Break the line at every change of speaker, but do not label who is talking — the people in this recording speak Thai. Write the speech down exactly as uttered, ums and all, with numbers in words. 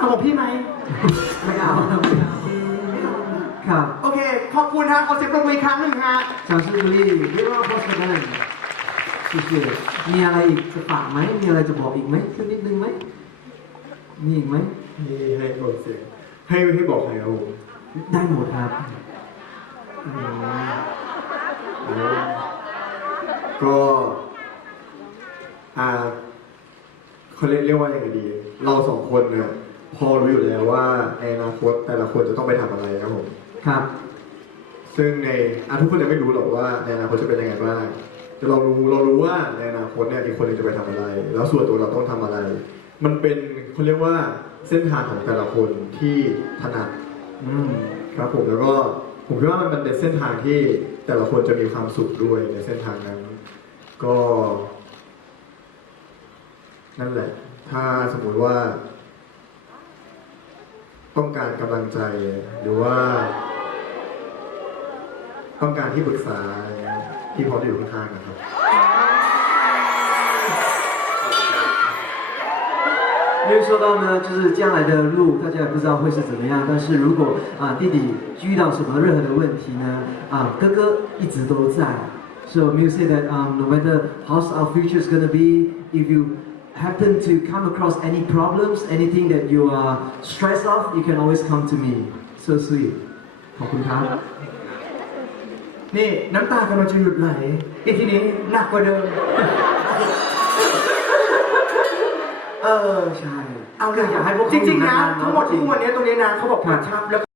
เอาของพี่ไหมไม่เอาครับโอเคขอบคุณฮะขอเสียงปรบมืออีกครั้งหนึ่งฮะ
掌声鼓励 Give up for Japan 谢谢มีอะไรอีกจะฝากไหมมีอะไรจะบอกอีกไหมสักนิดนึงไหมมีอีกไหม
ให้ให้กดเสียงให้ให้บอกใครครับผม
ได้หมดครับ
ก็อ่าเขาเรียกเรียกว่าอย่างไรดี เราสองคนเนี่ยพอรู้อยู่แล้วว่าในอนาคตแต่ละคนจะต้องไปทำอะไรครับผม
ครับ
ซึ่งในอ่ะทุกคนยังไม่รู้หรอกว่าในอนาคตจะเป็นยังไงบ้างแต่เรารู้เรารู้ว่าในอนาคตเนี่ยอีกคนหนึงจะไปทำอะไร แล้วส่วนตัวเราต้องทำอะไร มันเป็นเขาเรียกว่าเส้นทางของแต่ละคนที่ถนัด
อืม
ครับผมแล้วก็ผมคิดว่ามันเป็นเส้นทางที่แต่ละคนจะมีความสุขด้วยในเส้นทางนั้น ก็ นั่นแหละ ถ้าสมมุติว่า ต้องการกำลังใจหรือว่า ต้องการที่ปรึกษาอะไรเงี้ยที่พร้อมจะอยู่ข้างๆนะครับ
因为说到呢，就是将来的路，大家也不知道会是怎么样。但是如果啊弟弟遇到什么任何的问题呢，啊哥哥一直都在。So Miu say that um, no matter how our future is gonna be, if you happen to come across any problems, anything that you are stressed of, you can always come to me. So sweet. ขอบคุณครับ
นี่น้ำตากำลังจะหยุดไหลอีกทีนี้หนักกว่าเดิมเออใช่เอาเลยอยากให้พวกจริงๆนะทั้งหมดทุกวันนี้ตรงนี้นะเขาบอกกระชับแล้ว